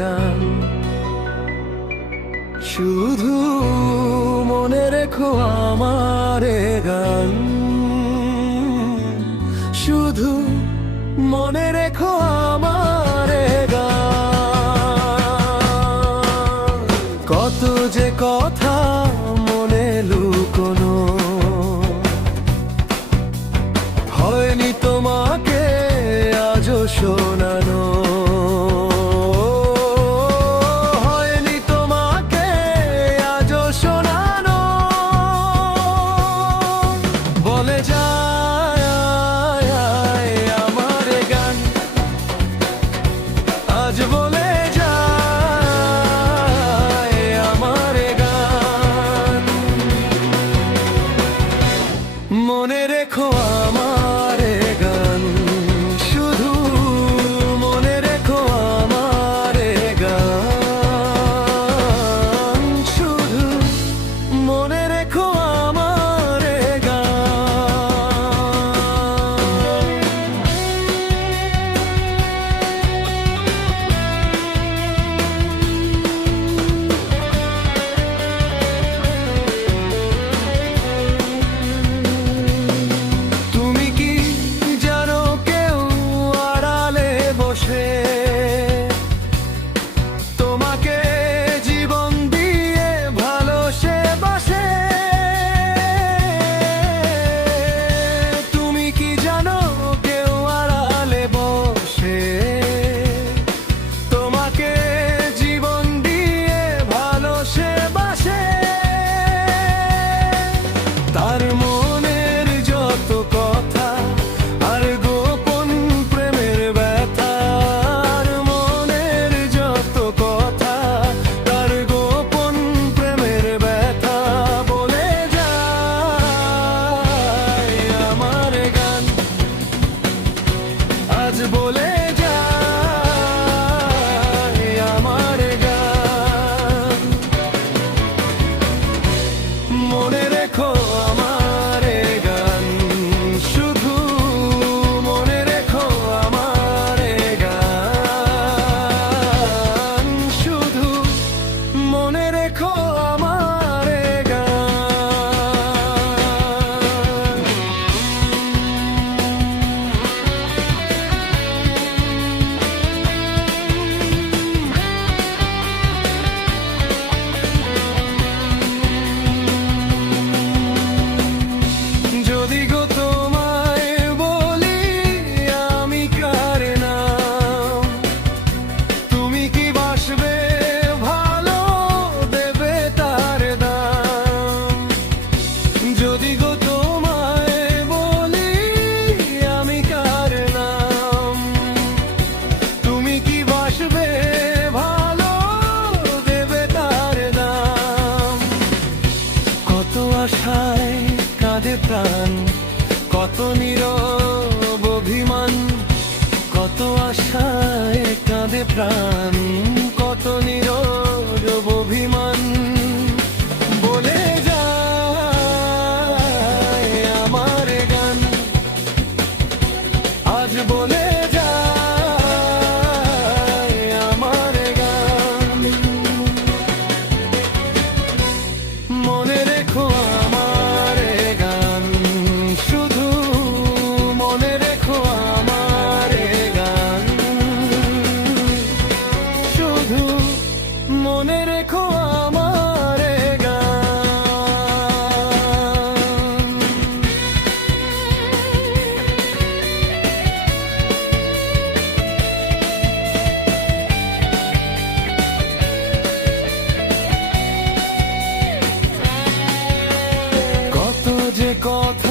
গান। শুধু মনে রেখো আমার গান, শুধু মনে রেখো আমার গান। কত যে কথা মনে লুকোনো, হয়নি তোমাকে আজও শোনানো, হয়নি তোমাকে আজও শোনানো। বলে যায় আমার গান, আজ বলে যায় আমার গান। মনে রেখো আমার গান, শুধু মনে রেখো আমার গান, শুধু মনে রেখো আমার গান। তুমি কি জানো কেউ আড়ালে বসে তোমাকে জীবন দিয়ে ভালোবাসে? তুমি কি জানো কেউ আড়ালে বসে তোমাকে জীবন দিয়ে ভালোবাসে? তার মনের যত কথা আর গোপন প্রেমের ব্যথা, আর মনের যত কথা তার গোপন প্রেমের ব্যথা, বলে যায় আমার গান, আজ বলে যায় আমার গান। মনে রেখো আমার গান, শুধু মনে রেখো আমার গান, শুধু মনে রেখো আমার গান। যদি গো তোমায় বলি আমি কার নাম, তুমি কি বাসবে ভালো, দেবে তার দাম? যদি গো তোমায় বলি আমি কার নাম, তুমি কি বাসবে ভালো, দেবে তার দাম? কত আশায় কাঁদে প্রাণ, কত নীরব অভিমান, কত আশায় কাঁদে প্রাণ, কত নীরব অভিমান, বলে যায় আমার গান, আজ বলে যায় আমার গান। মনে রেখো আমার গান, শুধু মনে রেখো আমার গান, শুধু মনে রেখো আমার গান। কত যে কথা